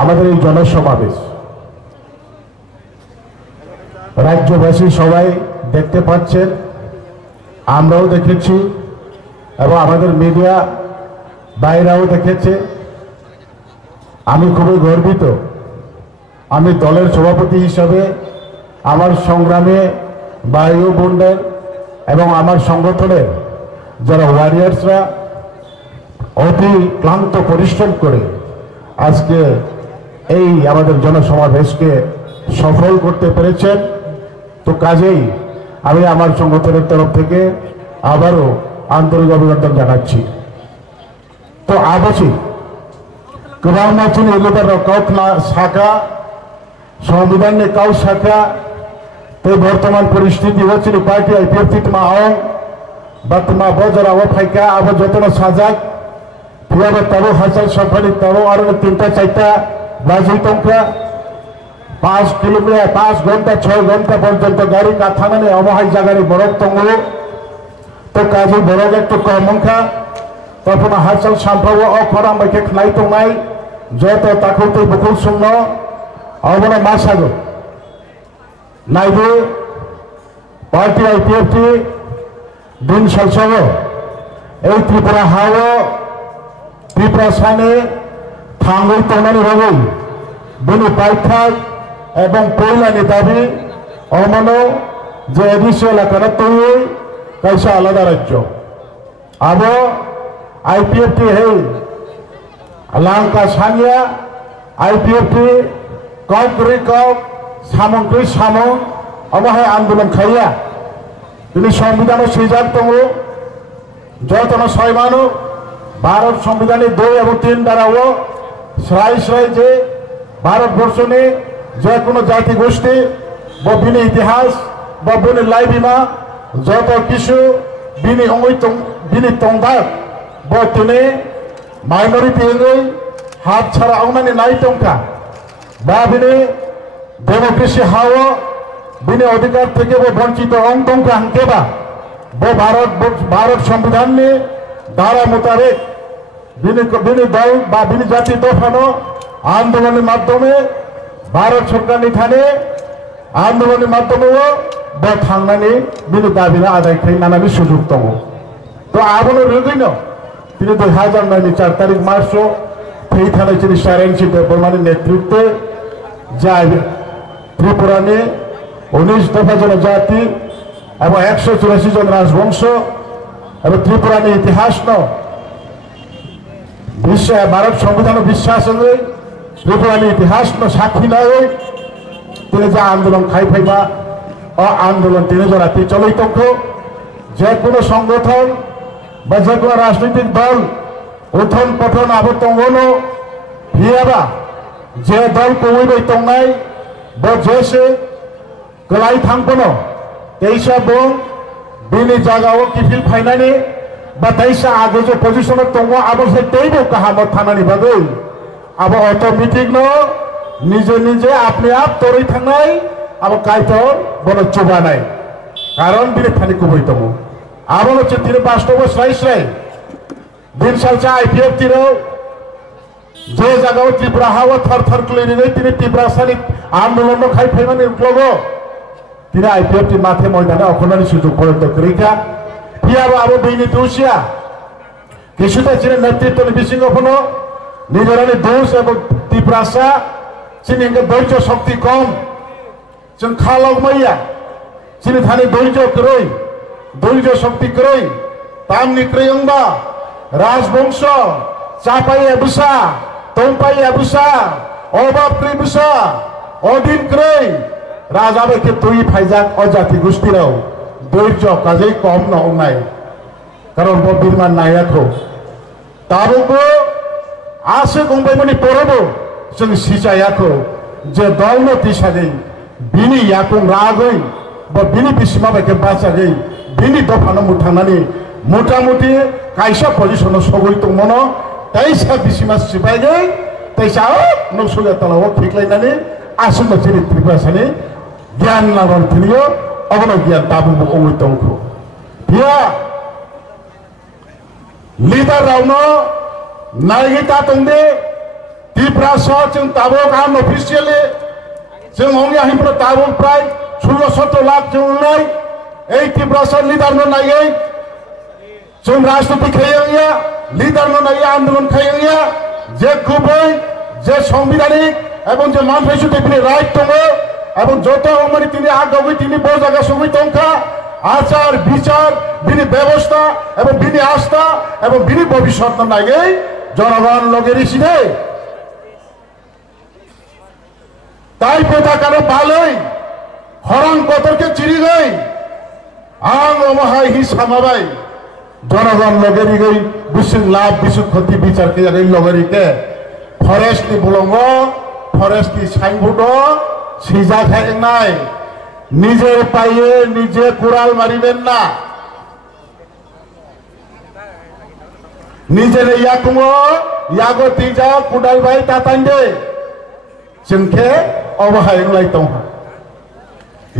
আমাদের এই জনসমাবেশ রাজ্যবাসী সবাই দেখতে পাচ্ছেন, আমরাও দেখেছি এবং আমাদের মিডিয়া বাইরেও দেখেছে। আমি খুবই গর্বিত। আমি দলের সভাপতি হিসাবে আমার সংগ্রামে ভাই ও বোনদের এবং আমার সংগঠনের যারা ওয়ারিয়ার্সরা অতি ক্লান্ত পরিশ্রম করে আজকে এই আমাদের জনসমাবেশকে সফল করতে পেরেছেন, তো কাজেই আমি আমার সংগঠনের তরফ থেকে আবারও আন্তরিক অভিনন্দন জানাচ্ছি। তো আবাসী गोबां एलेकाराव गावखना शाखा संविधान ने गाव शाखा तो बर्तमान परिस्थिति होती पार्टी आईपीएफ आओ बर्तमान बजाराव फाइका अब जतन साजाक फिर तब हासल सम्फानी तब और 3-4 बाजी टंका 5 किलोमीटर 5 घंटा 6 घंटा पर्यंत गाड़ी काथाने अमहाय जगह बरफ दंगो तो काजी बरफ एक कमंखा तब हासल सम्फाव अखरा मैके खाई दंनाय जत ताकुते बुकुल शून्य अबना मा सागो नायदो पार्टी आईपीएफ दिन सलसग এই ত্রিপুরা হাও ত্রিপুরা সানে থাঙ্গই তনানি রবি বিনি পাইথাক এবং পয়লানি দাবি অমানো যে এদিশে এলাকার তৈরি কাইসা আলাদা রাজ্য আবো আইপিএফ হেই लांका सानिया आईपीएफ कौकरी कौक सामग्री सामो अबहाय आंदोलन खाइया তিনি সংবিধানের সিজার দঙ্গ যতন ছয়মানো ভারত সংবিধানের 2 এবং 3 দ্বারাও শ্রাই শ্রাই যে ভারতবর্ষ নিয়ে যে কোনো জাতি গোষ্ঠী বা বিনি ইতিহাস বা বিনি লাইবিমা যত কিছু বিনি অঙ্গিতং বিনি তংদাক বা তিনি माइनरिटी हाथ छाड़ा आउनानी नाई टंका बा बिनि डेमोक्रेसी हाव बिनि अधिकार थेके बो वंचित अंग टंका हांकेबा बो भारत संविधान नि धारा मुताबिक बिनि दल बा बिनि जाति दफानो आंदोलনের माध्यमे भारत सरकार नि थाने आंदोलনের माध्यमे बो थांनानै बिनि दाबिना आदाय खालामनानै सुजुग दङ तो आबोनो रोगैनो তিনি 2009 4 तारीख मार्च फै थानाय चिनि सारेंसी देवबर्मानि नेतृत्वे जाय त्रिपुरा ने 19 दफा जनजाति एवं 184 जन राजवंश एवं त्रिपुरा ने इतिहास न विश्व भारत संविधान विश्वास त्रिपुरा ने इतिहास न साक्षी नय তিনি যে আন্দোলন খাই ফাইবা আন্দোলন তিনি জরাতি চলাই তংখো যে কোনো সংগঠন बजाको राजनीतिक दल उथन पथन आबो तंगनो हियाबा जे दल कोइबै तंगाय ब जेसे गलाई थांपनो तेइसा बो बिनि जागाओ किफिल फाइनानि बा तेइसा आगे जो पोजिशन तंगो आबो से तेइबो कहामत थानानि बागै आबो ऑटोमेटिक न निजे निजे अपने आप तोरै थांनाय आबो काइतो बनो चुबानाय कारण बिनि थानि कोबै तंगो आबो चित्र वास्तव श्राई श्राई दिन सालचा आईपीएफ तिरो जे जगह त्रिपुरा हाव थर थर क्लिनिक तिनि त्रिपुरा सानि आंदोलन खाई फैमानि उक्लोगो तिनि आईपीएफ ति माथे मयदाने अखनानि सुजुग पर्यन्त करिका फियाबो आबो बिनि दुसिया किसुता चिनि नेतृत्व बिसिंग फनो निजरानि दोष एवं त्रिपुरा सा चिनि धैर्य शक्ति कम जों खालाव मैया चिनि थानि धैर्य करै धैर्य शक्ति क्रय ताम निक्रयंबा राजवंश चापाई एबुसा तंपाई एबुसा अभाव क्रिबुसा अधीन क्रय राजा बेके तुई फाइजाक अजाति गोष्ठीराव धैर्य काजै कम न होनाय कारण बो बिरमान नायाखौ ताबो आसे गंबायमनि परबो जों सिजायाखौ जे दलनो तिसागै बिनि याकुं रागै बा बिनि बिसिमा बेके बासागै बिनि दफानो मुथानानै मोटामुटी कायसा पोजिशन सगै दंमोन तैसा बिसिमा सिबायगै तैसा नसुगा तलाव खिख्लायनानै आसुन चिनि त्रिपुरासानि ज्ञान लाबन थिनियो अबनो ज्ञान दाबुबो अवै दंखौ बिया लिडार रावनो नायगिता दंदे ত্রিপুরা जों दाबो आन अफिसियेलि जों अंनि आहिमफोरा दाबो प्राय 16-17 लाख जों नुनाय এই ত্রিপুরা লিডার নাইयै जों राजनीति खायिया লিডার नाइया आंदोलन खायिया जे गुबै जे संविधानिक एवं जे मानसिकतानि राइट दङ एवं जत माने तिनि आगावै तिनि बजागासिनो दंखा आचार विचार बिनि व्यवस्था एवं बिनि आस्था एवं बिनि भविष्यत नाइयै जनगण लगेरिसिने তাই পতাকার বালই হরং কতরকে চিরি গই আং অমহাই হি সামাবাই জনগণ লগেরি গই বিসুং লাভ বিসুং ক্ষতি বিচার কে গই লগেরিকে ফরেস্ট নি বুলঙ্গ ফরেস্ট নি সাইনবোর্ড সিজা খাই নাই নিজের পায়ে নিজে কুড়াল মারিবেন না নিজের ইয়াকুমো ইয়াগো তিজা কুড়াল ভাই তাতাইন্দে जोंखे अबहायलाय दं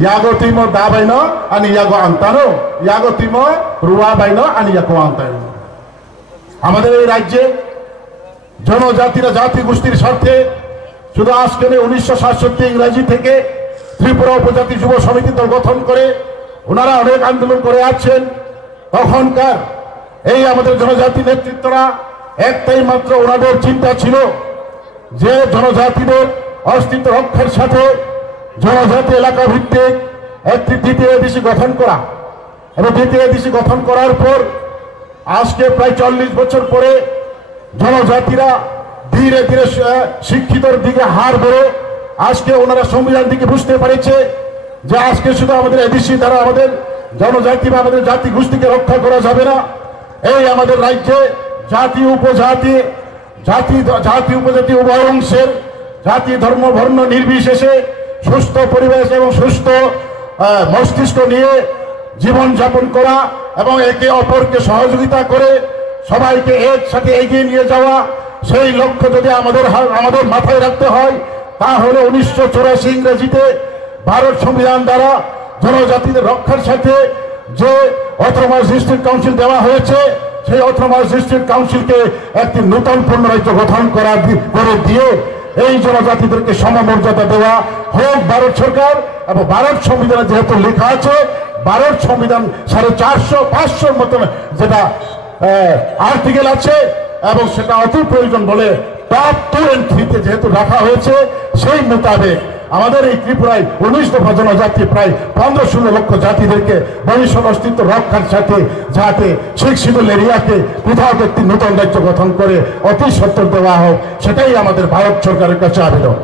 यागो तिमो दाबायनो आनि यागो आंतानो यागो तिमो रुवा बायनो आनि यागो आंतानो আমাদের এই রাজ্যে জনজাতিরা জাতি গোষ্ঠীর স্বার্থে শুধু আজকে 1967 ইংরেজি থেকে ত্রিপুরা উপজাতি যুব সমিতি দল গঠন করে ওনারা অনেক আন্দোলন করে আছেন তখনকার এই আমাদের জনজাতি নেতৃত্বরা একটাই মাত্র ওনাদের চিন্তা ছিল যে জনজাতিদের अस्तित्व रक्षार साथे जनजाति एलाका भित्तिक एकटी द्वितीय एडिसि गठन करा एबं द्वितीय एडिसि गठन करार पर आज के प्राय 40 बछर परे जनजातिरा धीरे धीरे शिक्षितर दिके हार बेড়ে আজকে ওনারা সংবিধান থেকে বুঝতে পেরেছে যে আজকে শুধু আমাদের এডিসি দ্বারা আমাদের জনজাতি বা আমাদের জাতি গোষ্ঠীকে রক্ষা করা যাবে না এই আমাদের রাজ্যে জাতি উপজাতি জাতি জাতি উপজাতি উভয় অংশের জাতি ধর্ম বর্ণ নির্বিশেষে সুস্থ পরিবেশ এবং সুস্থ মস্তিষ্ক নিয়ে জীবন যাপন করা এবং একে অপরকে সহযোগিতা করে সবাইকে একসাথে এগিয়ে নিয়ে যাওয়া সেই লক্ষ্য যদি আমাদের মাথায় রাখতে হয় তাহলে 1984 ইংরেজিতে ভারত সংবিধান দ্বারা জনজাতিদের রক্ষার সাথে যে অটোনমাস ডিস্ট্রিক্ট কাউন্সিল দেওয়া হয়েছে সেই অটোনমাস ডিস্ট্রিক্ট কাউন্সিলকে একটি নতুন পূর্ণ রাজ্য গঠন করে দিয়ে এই জনজাতিদেরকে সমমর্যাদা দেওয়া হোক ভারত সরকার এবং ভারত সংবিধানে যেহেতু লেখা আছে ভারত সংবিধান 450-500 মতো যেটা আর্টিকেল আছে এবং সেটা অতি প্রয়োজন বলে টপ 2 and 3 তে যেহেতু রাখা হয়েছে সেই মোতাবেক আমাদের এই ত্রিপুরায় 19 দফা জনজাতি প্রায় 15-16 লক্ষ জাতিদেরকে ভবিষ্যৎ অস্তিত্ব রক্ষার সাথে যাতে শিখ শিডিউল এরিয়াকে পৃথক একটি নতুন রাজ্য গঠন করে অতি সত্তর দেওয়া হোক সেটাই আমাদের ভারত সরকারের কাছে আবেদন।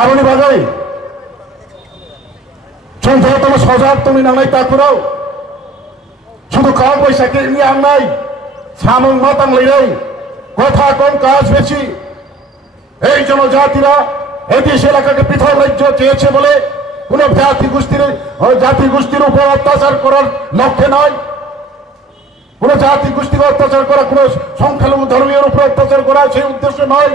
আপনি বাগাই সঞ্চয়তম সজাগ তুমি নাঙাই তা করাও শুধু কম পয়সাকে নিয়ে আননাই সামং মাতাং লইনাই কথা কম কাজ বেশি এই জনজাতিরা এই দেশ এলাকাকে পৃথক রাজ্য চেয়েছে বলে কোন জাতি গোষ্ঠীর উপর অত্যাচার করার লক্ষ্যে নয় কোন জাতি গোষ্ঠীকে অত্যাচার করা কোন সংখ্যালঘু ধর্মীয় উপর অত্যাচার করা সেই উদ্দেশ্য নয়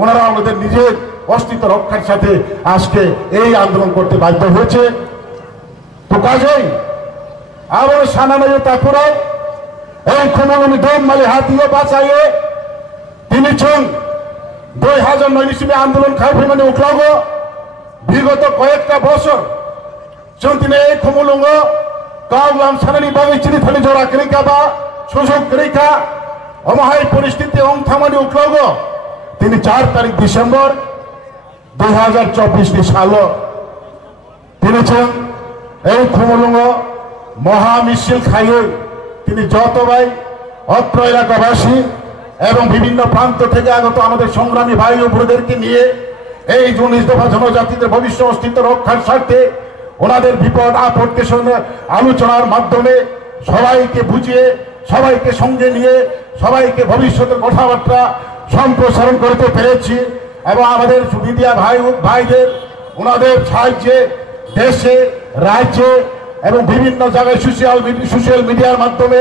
ওনারা আমাদের নিজের অস্তিত্ব রক্ষার সাথে আজকে এই আন্দোলন করতে বাধ্য হয়েছে তো কাজেই আবার সানানায় তাকুরাও এই ক্ষমতানি দম মালে হাতিয়ে বাঁচাইয়ে তিনি ছং 2009 ইসিমে আন্দোলন খাইফে মানে উঠলাগ বিগত কয়েকটা বছর চন্তিনে এই ক্ষমলঙ্গ কাউলাম সানানি বাগি চিনি থালি জোড়া করিকা বা সুযোগ করিকা অমহাই পরিস্থিতি অংথামানি উঠলাগ তিনি 4 তারিখ ডিসেম্বর 2024 সাল তিনি ছং এই ক্ষমলঙ্গ মহা মিছিল খাইয়ে তিনি যতবাই অত্র এলাকাবাসী এবং বিভিন্ন প্রান্ত থেকে আগত আমাদের সংগ্রামী ভাই ও বোনদেরকে নিয়ে এই 19 দফা জনজাতিদের ভবিষ্যৎ অস্তিত্ব রক্ষার স্বার্থে ওনাদের বিপদ আপদকে সঙ্গে আলোচনার মাধ্যমে সবাইকে বুঝিয়ে সবাইকে সঙ্গে নিয়ে সবাইকে ভবিষ্যতের কথাবার্তা সম্প্রসারণ করতে পেরেছি এবং আমাদের মিডিয়া ভাইদের ওনাদের সাহায্যে দেশে রাজ্যে এবং বিভিন্ন জায়গায় সোশ্যাল মিডিয়ার মাধ্যমে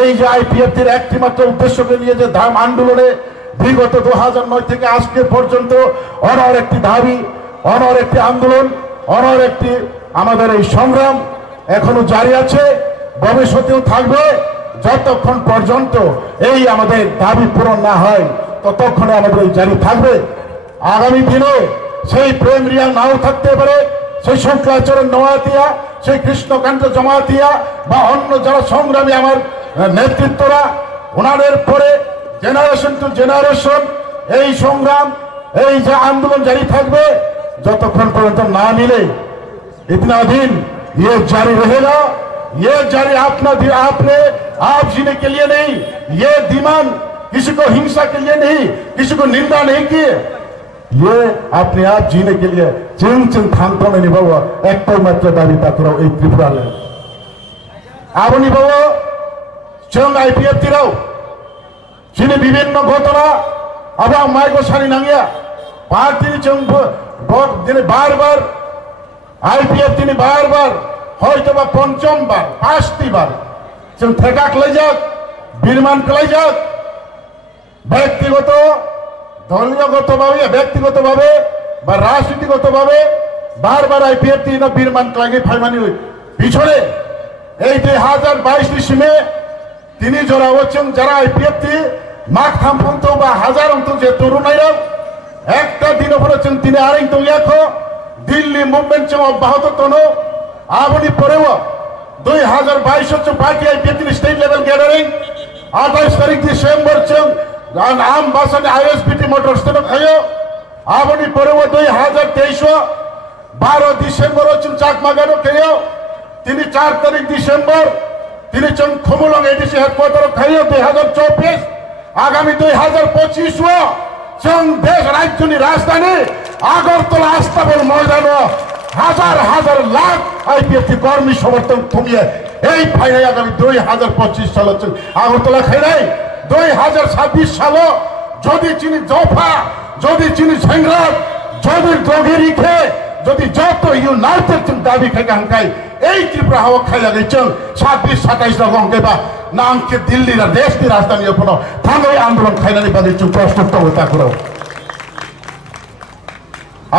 এই যে আইপিএফটির একটি মাত্র উদ্দেশ্যকে নিয়ে যে ধাম আন্দোলনে বিগত 2009 থেকে আজকে পর্যন্ত অনর একটি দাবি অনর একটি আন্দোলন অনর একটি আমাদের এই সংগ্রাম এখনো জারি আছে ভবিষ্যতেও থাকবে যতক্ষণ পর্যন্ত এই আমাদের দাবি পূরণ না হয় ততক্ষণ আমাদের এই জারি থাকবে। আগামী দিনে সেই প্রেম রিয়া নাও থাকতে পারে, সেই শুক্লাচরণ নওয়াতিয়া, সেই কৃষ্ণকান্ত জমাতিয়া বা অন্য যারা সংগ্রামী আমার নেতৃত্বরা, ওনাদের পরে জেনারেশন টু জেনারেশন এই সংগ্রাম, এই যে আন্দোলন জারি থাকবে যতক্ষণ পর্যন্ত না मिले। इतना दिन ये जारी रहेगा। ये जारी आपने आप जीने के लिए नहीं, ये दिमान किसी को हिंसा के लिए नहीं, किसी को निंदा नहीं किए, ये अपने आप जीने के लिए चिन चिन थांतो में निभाओ एक तो मात्र दाबी ताकरो एक त्रिपुरा ले आप निभाओ चंग आईपीएफ तिराओ जिन्हें विभिन्न घटना अब माइको सारी नांगिया पार्टी चंग जिन्हें बार बार आईपीएफ তিনি বারবার হয়তো বা পঞ্চমবার পাঁচটিবার जों ठेका खलाई जाक बिरमान खलाई जाक ব্যক্তিগত দলীয়গতভাবে ব্যক্তিগতভাবে বা রাজনীতিগতভাবে বারবার আইপিএফ তিন বিরমান খলাই ফাইমানি পিছনে এই 2022 সিমে তিনি জড়া হচ্ছেন যারা আইপিএফ তি মাখ থামপন্ত বা হাজার অন্ত যে তরুণাইরা একটা দিন হচ্ছেন তিনি আরেক দলিয়াখো दिल्ली मुवमेंट से अब्याहत तनो आबनी परेव 2022 party IPF state level gathering 28 तारीख डिसेम्बर आम बासन आईएसबीटी मोटर्स खायो आबनी परेव 2023 12 डिसेम्बर चाकमागानो खायो 4 तारीख डिसेम्बर खमुलंग एडीसी हेडक्वार्टर खायो 2024 आगामी 2025 देश राज्य राजधानी আগরতলা আস্তাবল ময়দানে হাজার হাজার লাখ আইপিএফ কর্মী সমর্থন কমিয়ে এই ফাইনাল আগামী 2025 সাল আগরতলা খাই নাই 2026 সাল যদি চিনি জফা যদি চিনি ঝেংরাত যদি দগেরি খে যদি যত ইউনাইটেড দাবি থেকে হাঙ্কাই এই ত্রিপুরা হাওয়া খাই লাগাইছেন 26-27 রকম কেবা নামকে দিল্লির দেশ কি রাজধানী কোনো থাঙ্গাই আন্দোলন খাইনানি বাদে চুপ প্রস্তুত হতা করো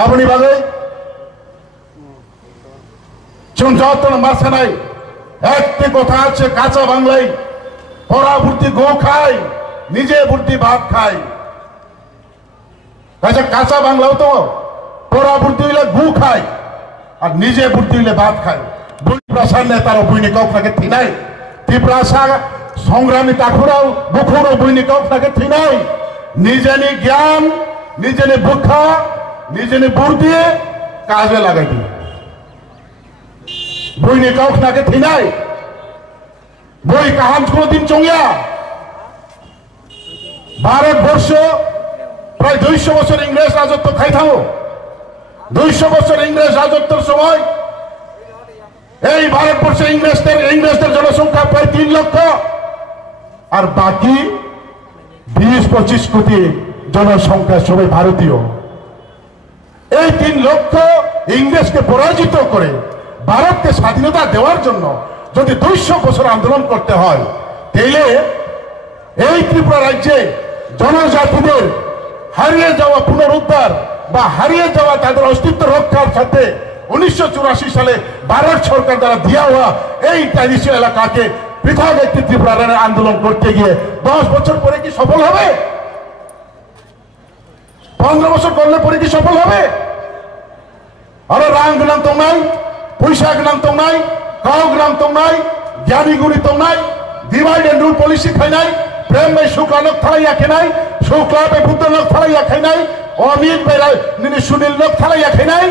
আপনি বাজে যতন মাসে নাই একটি কথা আছে কাঁচা বাংলায় পড়া বুদ্ধি গো খায় নিজে বুদ্ধি ভাত খায় কাঁচা বাংলাও তো পড়া বুদ্ধি হইলে গু খায় আর নিজে বুদ্ধি হইলে ভাত খায় বুড়িপ্রাসার নেতারও বৈনিকক থাকে থিনাই ত্রিপ্রাসা সংগ্রামী তাকুরাও বুকুরও বৈনিকক থাকে থিনাই নিজেনি জ্ঞান নিজেনি বুদ্ধা নিজেনি বুদ্ধি কাজে লাগাই দিয়ে বৈনিকক থাকে থিনাই বই কাহান কোনদিন চঙ্গিয়া ভারতবর্ষ প্রায় 200 বছর ইংরেজ রাজত্ব খাই থাকো 200 বছর ইংরেজ রাজত্বের সময় এই ভারতবর্ষে ইংরেজদের জনসংখ্যা প্রায় 3 লক্ষ আর বাকি 20-25 কোটি জনসংখ্যা সবাই ভারতীয় এই 3 লক্ষ ইংরেজকে পরাজিত করে ভারতকে স্বাধীনতা দেওয়ার জন্য যদি 200 বছর আন্দোলন করতে হয় তাহলে এই ত্রিপুরা রাজ্যে জনজাতিদের হারিয়ে যাওয়া পুনরুদ্ধার বা হারিয়ে যাওয়া তাদের অস্তিত্ব রক্ষার সাথে 1984 সালে ভারত সরকার দ্বারা দেওয়া হওয়া এই ট্রাডিশনাল এলাকাকে পৃথক একটি ত্রিপুরার আন্দোলন করতে গিয়ে 10 বছর পরে কি সফল হবে 15 বছর করলে পরে কি সফল হবে আর রাং গনাম তো নাই পয়সা গনাম তো নাই কাউ গনাম তো নাই জ্ঞানী গুণী তো নাই ডিভাইড এন্ড রুল পলিসি খাই নাই প্রেম ভাই শুক্লানক থালাইয়া খাই নাই শুক্লাবে বুদ্ধনক থালাইয়া খাই নাই অমিত ভাই সুনীল লোক থালাইয়া খাই নাই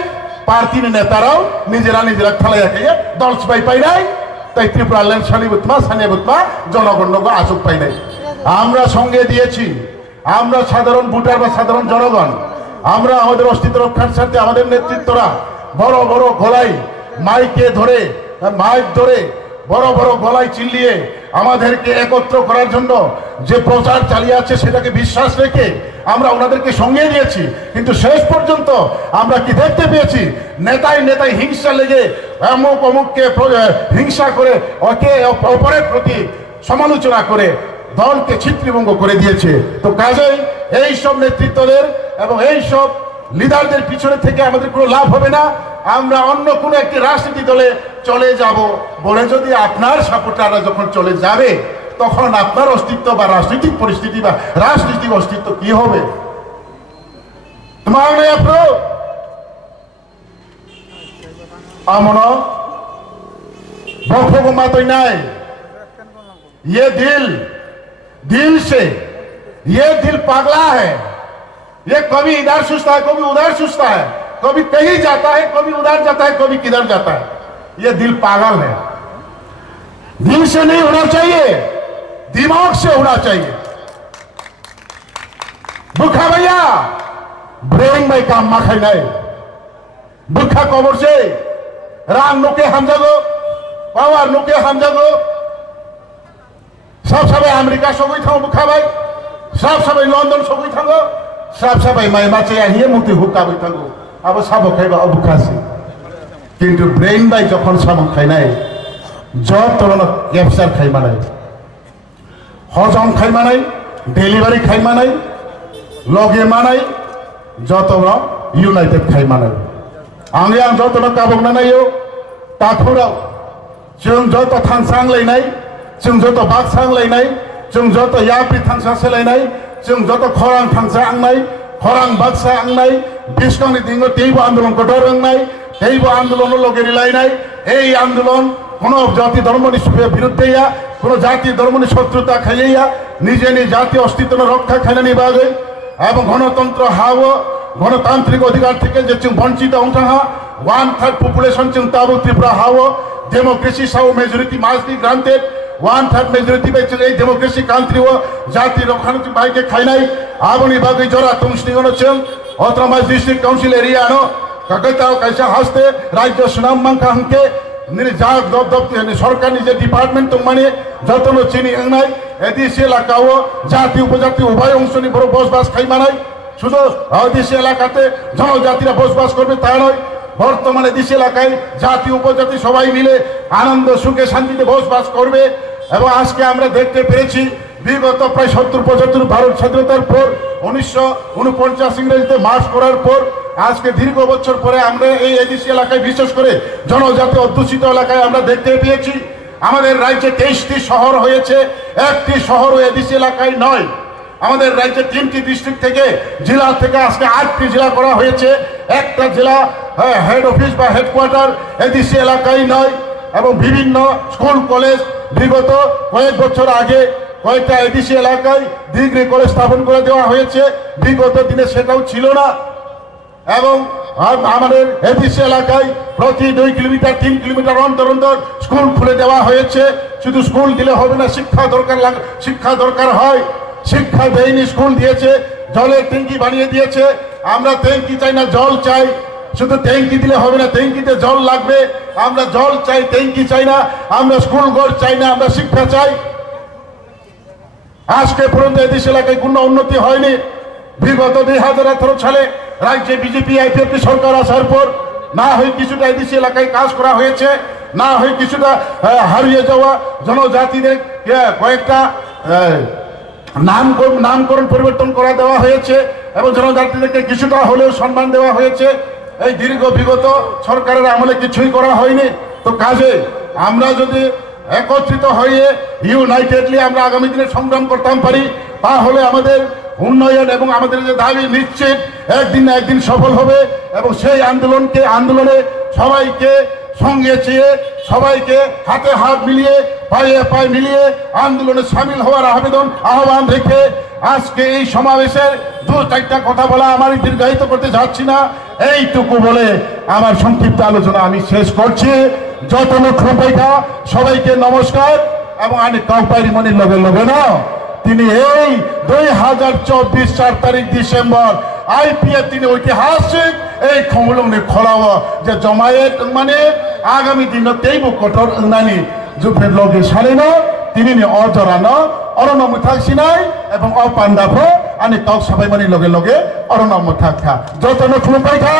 পার্টির নেতারাও নিজেরা থালাইয়া খাইয়া দল পাই নাই তাই ত্রিপুরা ল্যান্ড সানিয়া জনগণ আসুক পাই নাই আমরা সঙ্গে দিয়েছি আমরা সাধারণ ভোটার বা সাধারণ জনগণ আমরা আমাদের অস্তিত্ব রক্ষার স্বার্থে আমাদের নেতৃত্বরা বড় বড় গলায় মাইক ধরে বড় বড় গলায় চিল্লিয়ে আমাদেরকে একত্র করার জন্য যে প্রচার চালিয়ে আছে সেটাকে বিশ্বাস রেখে আমরা ওনাদেরকে সঙ্গে নিয়েছি কিন্তু শেষ পর্যন্ত আমরা কি দেখতে পেয়েছি নেতায় হিংসা লেগে অমুককে হিংসা করে অপরের প্রতি সমালোচনা করে দলকে ছিন্নভিন্ন করে দিয়েছে তো কাজেই এই সব নেতৃত্বদের এবং এই সব লিডারদের পিছনে থেকে আমাদের কোনো লাভ হবে না আমরা অন্য কোনো একটি রাজনীতি দলে চলে যাব বলে যদি আপনার সাপোর্টাররা যখন চলে যাবে তখন আপনার অস্তিত্ব বা রাজনৈতিক পরিস্থিতি বা রাজনৈতিক অস্তিত্ব কি হবে? তোমার নেই আপনি আমন बखोगमा तो नहीं ये दिल से ये दिल पागला है। ये कभी इधर सुस्ता है, कभी उधर सुस्ता है, कभी कहीं जाता है, कभी उधर जाता है, कभी किधर जाता है। ये दिल पागल है। दिल से नहीं होना चाहिए, दिमाग से होना चाहिए। बुखा भैया ब्रेन में काम माखे नहीं बुखा कबर से राम नुके हम जगो पावर नुके हम जगो सब अमेरिका सबै थाओ बुखा भाई सब लंदन सबै थांगो सब माइ माचे आहिए मुक्ति हुकाबै थांगो अब सब खाइबा अबुखासि किन्तु ब्रेन बाय जखन सामन खाइनाय जतन कैप्चार खाइमानाय हजम खाइमानाय डेलिभारी खाइमानाय लगे मानाय जतन यूनाइटेड खाइमानाय आंगे आं जतन काबंना नायो ताखुराव जों जत थांसांलायनाय जों जत बागसांलायनाय जों जत यापि थांसा सोलायनाय जों जत खरां थांसांनाय खरां बागसांनाय बिस्कंनि दिंगो तेइबो आंदोलन को डरंनाय तेइबो आंदोलन लगे रिलायनाय এই আন্দোলন কোন জাতি ধর্মের বিরুদ্ধে কোন জাতি ধর্মের শত্রুতা খাইয়া নিজে নিজ জাতীয় অস্তিত্ব রক্ষা খাইনা নিবাগে এবং গণতন্ত্র হাও গণতান্ত্রিক অধিকার থেকে যে বঞ্চিত অংশ হা 1/3 পপুলেশন চিন্তাবো ত্রিপুরা হাও डेमोक्रेसी साउ majority mast be granted 1/3 majority पे चले डेमोक्रेसी कांट्री वो जाति रखने की बाइक के खाइनाई आबनी बागी जोरा तुमस्नी गनो चल ऑटोनॉमस डिस्ट्रिक्ट काउंसिल एरिया नो कगताओ कैसा हस्ते राज्य सुनाम मंका हमके निर जाग दब ने सरकार निजे डिपार्टमेंट तुम माने जतनो चिनी अंगनाई एदिसे लाकाओ जाति उपजाति उभय अंशनी बरो बसबास खाइमानाई শুধু আদিবাসী এলাকাতে জনজাতিরা বসবাস করবে তা নয় বর্তমানে দেশ এলাকায় জাতি উপজাতি সবাই মিলে আনন্দ সুখে শান্তিতে বসবাস করবে এবং আজকে আমরা দেখতে পেরেছি বিগত প্রায় 70-75 ভারত স্বাধীনতার পর 1949 ইংরেজিতে মার্চ করার পর আজকে দীর্ঘ বছর পরে আমরা এই এদিসি এলাকায় বিশেষ করে জনজাতি অধ্যুষিত এলাকায় আমরা দেখতে পেয়েছি আমাদের রাজ্যে 23টি শহর হয়েছে একটি শহর এদিসি এলাকায় নয় আমাদের রাজ্যে 3টি ডিস্ট্রিক্ট থেকে জেলা থেকে আজকে 8টি জেলা করা হয়েছে একটা জেলা হেড অফিস বা হেডকোয়ার্টার এদিসি এলাকায় নয় এবং বিভিন্ন স্কুল কলেজ বিগত কয়েক বছর আগে কয়েকটা এদিসি এলাকায় ডিগ্রি কলেজ স্থাপন করে দেওয়া হয়েছে বিগত দিনে সেটাও ছিল না এবং আমাদের এদিসি এলাকায় প্রতি 2 কিলোমিটার 3 কিলোমিটার অন্তর অন্তর স্কুল খুলে দেওয়া হয়েছে শুধু স্কুল দিলে হবে না শিক্ষা দরকার হয় শিক্ষা দেয়নি স্কুল দিয়েছে জলের ট্যাঙ্কি বানিয়ে দিয়েছে আমরা ট্যাঙ্কি চাই না জল চাই শুধু ট্যাঙ্কি দিলে হবে না ট্যাঙ্কিতে জল লাগবে আমরা জল চাই ট্যাঙ্কি চাই না আমরা স্কুল ঘর চাই না আমরা শিক্ষা চাই আজকে পর্যন্ত এদেশ এলাকায় কোনো উন্নতি হয়নি বিগত 2018 সালে রাজ্যে বিজেপি আইপিএফ সরকার আসার পর না হয় কিছুটা এদেশ এলাকায় কাজ করা হয়েছে না হয় কিছুটা হারিয়ে যাওয়া জনজাতিদের কয়েকটা নামকরণ পরিবর্তন করা দেওয়া হয়েছে এবং জনজাতিদেরকে কিছুটা হলেও সম্মান দেওয়া হয়েছে এই দীর্ঘ বিগত সরকারের আমলে কিছুই করা হয়নি তো কাজে আমরা যদি একত্রিত হয়ে ইউনাইটেডলি আমরা আগামী দিনে সংগ্রাম করতে পারি তাহলে আমাদের উন্নয়ন এবং আমাদের যে দাবি নিশ্চিত একদিন না একদিন সফল হবে এবং সেই আন্দোলনে সবাইকে সঙ্গে চেয়ে সবাইকে হাতে হাত মিলিয়ে পায়ে পায়ে মিলিয়ে আন্দোলনে সামিল হওয়ার আহ্বান রেখে আজকে এই সমাবেশের 2-4টা কথা বলা আমার দীর্ঘায়িত করতে যাচ্ছি না এইটুকু বলে আমার সংক্ষিপ্ত আলোচনা আমি শেষ করছি যত লক্ষ বৈঠা সবাইকে নমস্কার এবং আমি কাউপাইরি মনির লগে না তিনি এই 2024 4 তারিখ ডিসেম্বর আইপিএফ তিনি ঐতিহাসিক এই খমলংনি খোলাও যে জমায়েত মানে আগামী দিন তেইব কঠোর নানি জুফের লগে সালেন তিনি অজরানো অরণ্য থাকছিনাই এবং অপান্ডাফ আমি কাউ সবাই মানে লগে অরণ্য থাকা যত লক্ষ বৈঠা